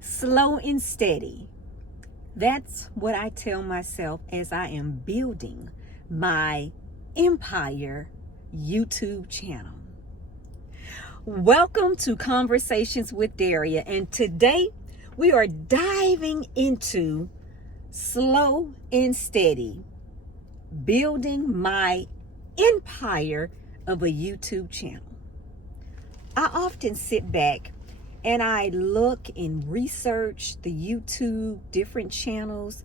slow and steady. That's what I tell myself as I am building my empire YouTube channel. Welcome to Conversations with Daria, and today we are diving into slow and steady, building my empire of a YouTube channel. I often sit back and I look and research the YouTube different channels.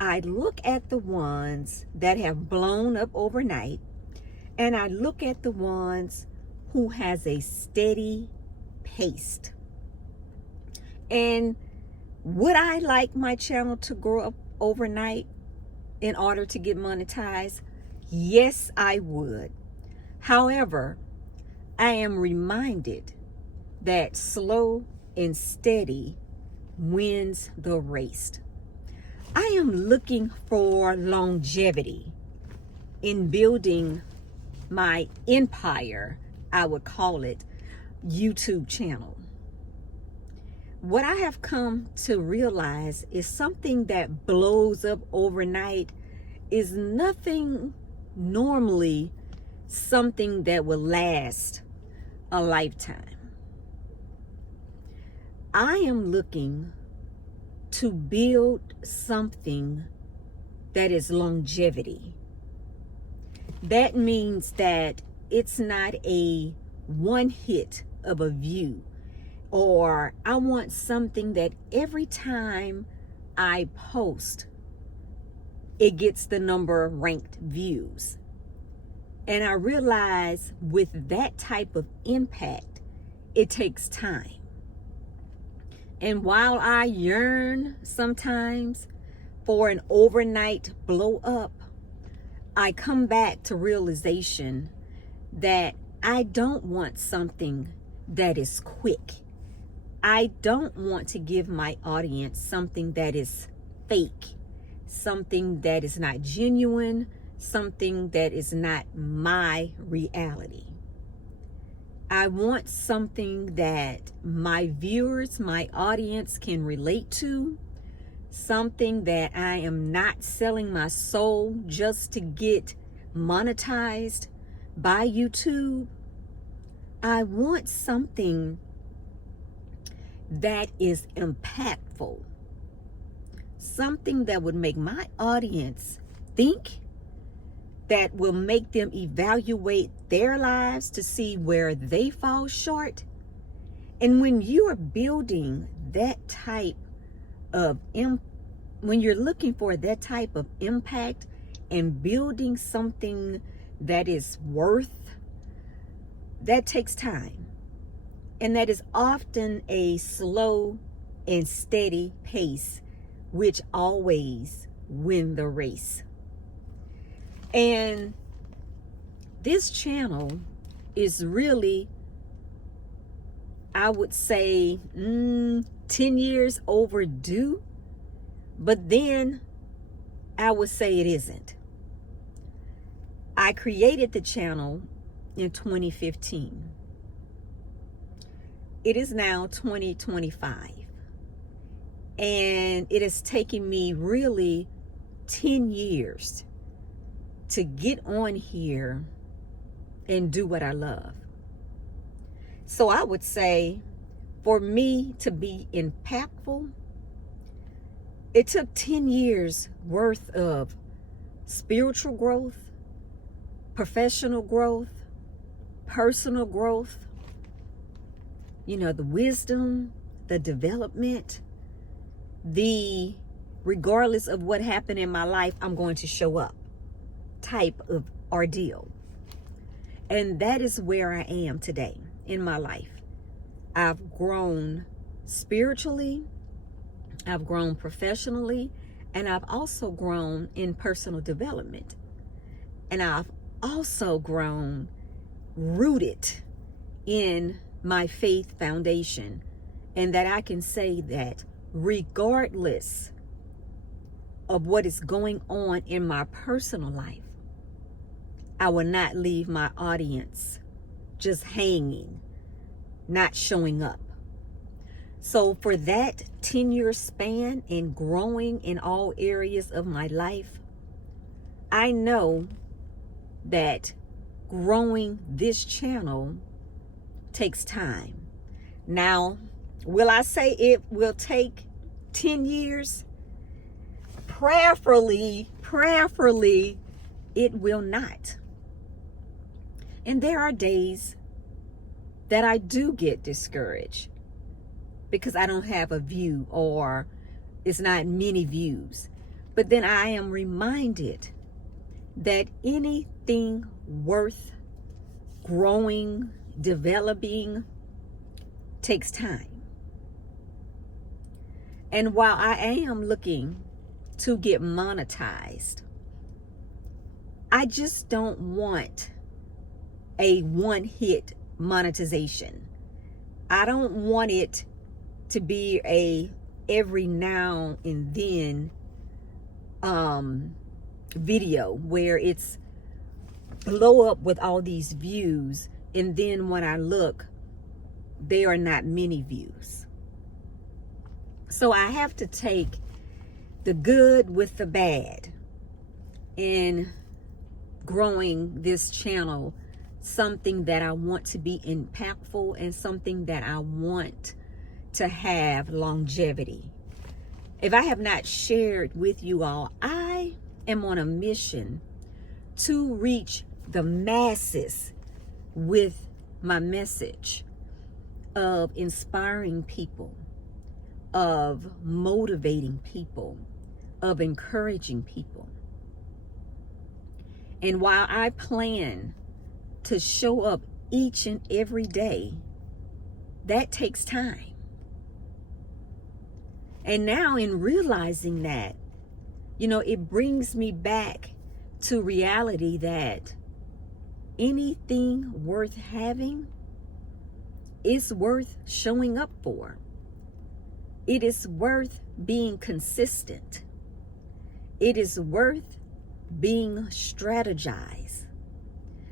I look at the ones that have blown up overnight, and I look at the ones who has a steady pace. And would I like my channel to grow up overnight in order to get monetized? Yes, I would. However, I am reminded that slow and steady wins the race. I am looking for longevity in building my empire, I would call it, YouTube channel. What I have come to realize is something that blows up overnight is nothing normally something that will last a lifetime. I am looking to build something that is longevity. That means that it's not a one hit of a view, or I want something that every time I post, it gets the number of ranked views. And I realize with that type of impact, it takes time. And while I yearn sometimes for an overnight blow up, I come back to realization that I don't want something that is quick. I don't want to give my audience something that is fake, something that is not genuine, something that is not my reality. I want something that my viewers, my audience can relate to, something that I am not selling my soul just to get monetized by YouTube. I want something that is impactful, something that would make my audience think, that will make them evaluate their lives to see where they fall short. And when you are building that type of, when you're looking for that type of impact and building something that is worth, that takes time. And that is often a slow and steady pace, which always win the race. And this channel is really, I would say, 10 years overdue. But then I would say it isn't. I created the channel in 2015. It is now 2025. And it has taken me really 10 years to get on here and do what I love. So I would say for me to be impactful, it took 10 years worth of spiritual growth, professional growth, personal growth, the wisdom, the development, regardless of what happened in my life, I'm going to show up type of ordeal. And that is where I am today in my life. I've grown spiritually, I've grown professionally, and I've also grown in personal development. And I've also grown rooted in my faith foundation, and that I can say that regardless of what is going on in my personal life, I will not leave my audience just hanging, not showing up. So for that 10-year span and growing in all areas of my life, I know that growing this channel takes time. Now, will I say it will take 10 years? Prayerfully, it will not. And there are days that I do get discouraged because I don't have a view or it's not many views. But then I am reminded that anything worth growing, developing, takes time. And while I am looking to get monetized, I just don't want a one-hit monetization. I don't want it to be a every now and then video where it's blow up with all these views, and then when I look, there are not many views. So I have to take the good with the bad in growing this channel, something that I want to be impactful and something that I want to have longevity. If I have not shared with you all, I am on a mission to reach the masses with my message of inspiring people, of motivating people, of encouraging people. And while I plan to show up each and every day, that takes time. And now in realizing that, it brings me back to reality that anything worth having is worth showing up for. It is worth being consistent. It is worth being strategized.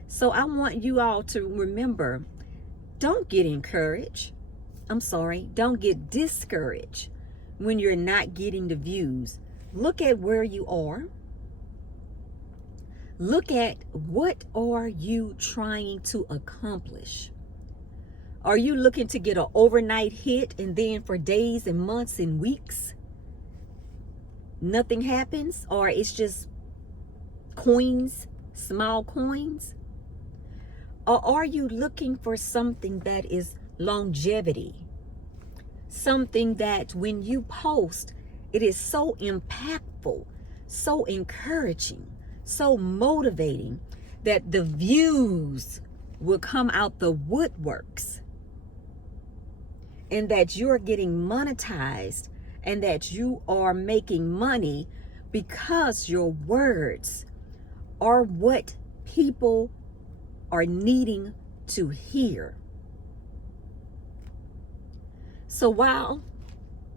So I want you all to remember, don't get encouraged. Don't get discouraged when you're not getting the views. Look at where you are. Look at what are you trying to accomplish. Are you looking to get an overnight hit and then for days and months and weeks nothing happens, or it's just coins, small coins? Or are you looking for something that is longevity? Something that when you post, it is so impactful, so encouraging, so motivating that the views will come out the woodworks, and that you're getting monetized and that you are making money because your words are what people are needing to hear. So while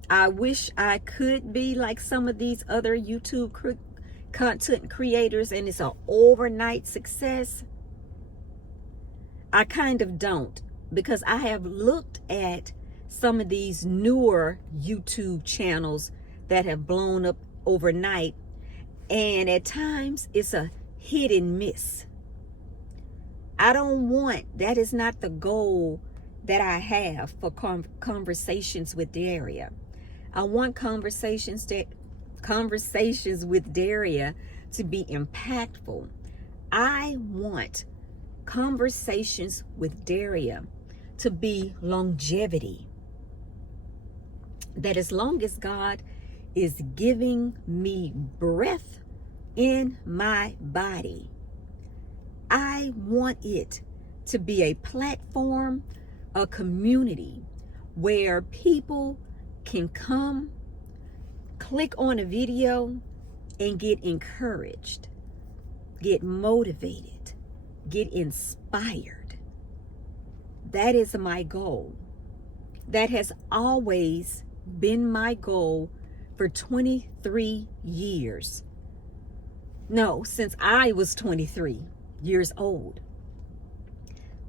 I wish I could be like some of these other YouTube content creators and it's an overnight success, I kind of don't, because I have looked at some of these newer YouTube channels that have blown up overnight, and at times it's a hit and miss. That is not the goal that I have for conversations with Daria. I want conversations with Daria to be impactful. I want conversations with Daria to be longevity. That as long as God is giving me breath in my body, I want it to be a platform, a community where people can come, click on a video, and get encouraged, get motivated, get inspired. That is my goal. That has always been my goal for 23 years. No, since I was 23 years old.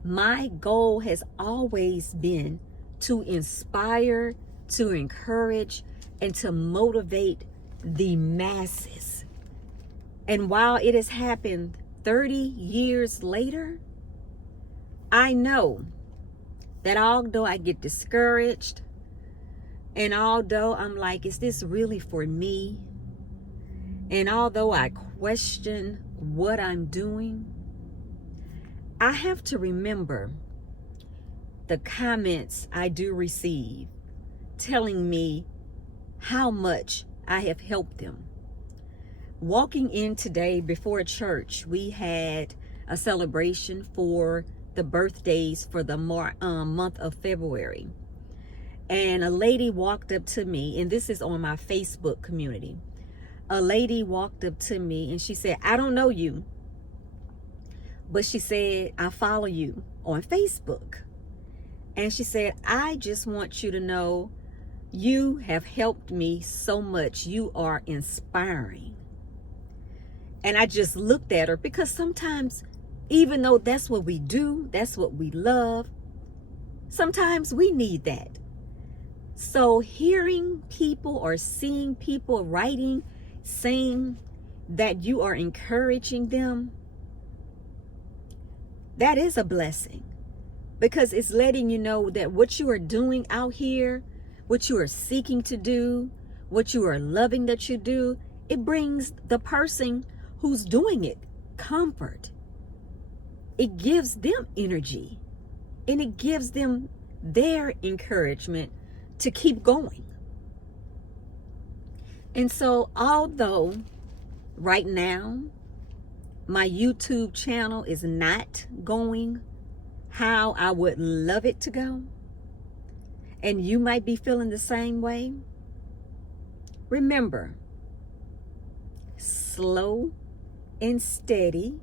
My goal has always been to inspire to encourage and to motivate the masses. And while it has happened 30 years later, I know that although I get discouraged, and although I'm like, is this really for me? And although I question what I'm doing, I have to remember the comments I do receive telling me how much I have helped them. Walking in today before church, we had a celebration for the birthdays for the month of February. And a lady walked up to me, and this is on my Facebook community. A lady walked up to me and she said, I don't know you, but she said, I follow you on Facebook. And she said, I just want you to know you have helped me so much. You are inspiring. And I just looked at her, because sometimes, even though that's what we do, that's what we love, sometimes we need that. So hearing people or seeing people writing, saying that you are encouraging them, that is a blessing, because it's letting you know that what you are doing out here, what you are seeking to do, what you are loving that you do, it brings the person who's doing it comfort. It gives them energy, and it gives them their encouragement to keep going. And so, although right now my YouTube channel is not going how I would love it to go, and you might be feeling the same way, remember, slow and steady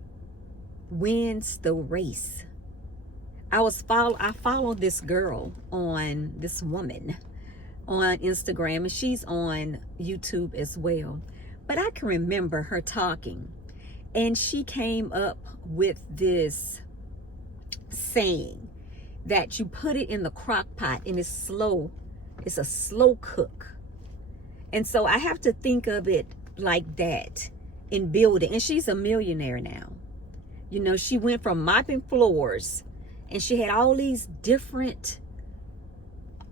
wins the race. I followed this woman on Instagram, and she's on YouTube as well. But I can remember her talking, and she came up with this saying that you put it in the crock pot and it's a slow cook. And so I have to think of it like that in building. And she's a millionaire now. You know, she went from mopping floors, and she had all these different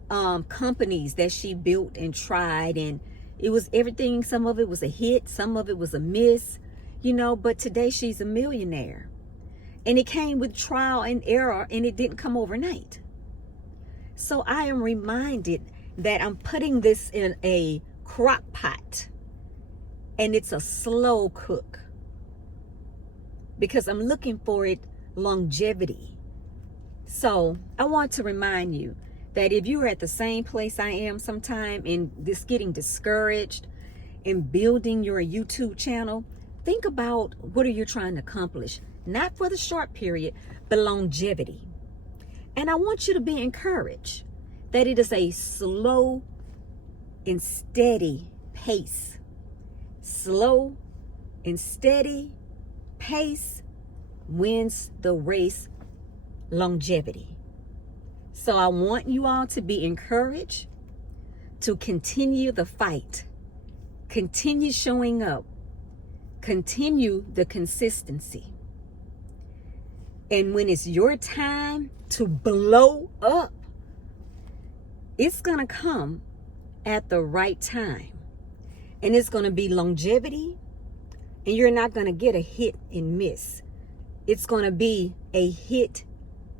companies that she built and tried, and it was everything. Some of it was a hit, some of it was a miss, you know, but today she's a millionaire. And it came with trial and error, and it didn't come overnight. So I am reminded that I'm putting this in a crock pot, and it's a slow cook, because I'm looking for it longevity. So I want to remind you that if you're at the same place I am sometime in this, getting discouraged in building your YouTube channel, think about what are you trying to accomplish, not for the short period, but longevity. And I want you to be encouraged that it is a slow and steady pace. Slow and steady pace wins the race, longevity. So I want you all to be encouraged to continue the fight, continue showing up, continue the consistency. And when it's your time to blow up, it's going to come at the right time. And it's going to be longevity, and you're not going to get a hit and miss. It's going to be a hit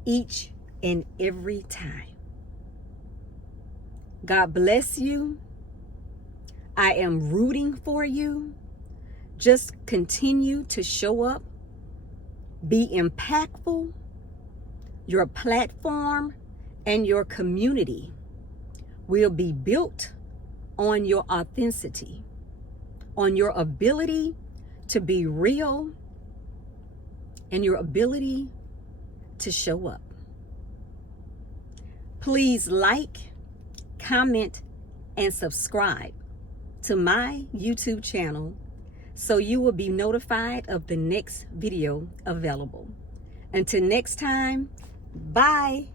each and every time. God bless you. I am rooting for you. Just continue to show up. Be impactful. Your platform and your community will be built on your authenticity, on your ability to be real, and your ability to show up. Please like, comment, and subscribe to my YouTube channel so you will be notified of the next video available. Until next time, bye.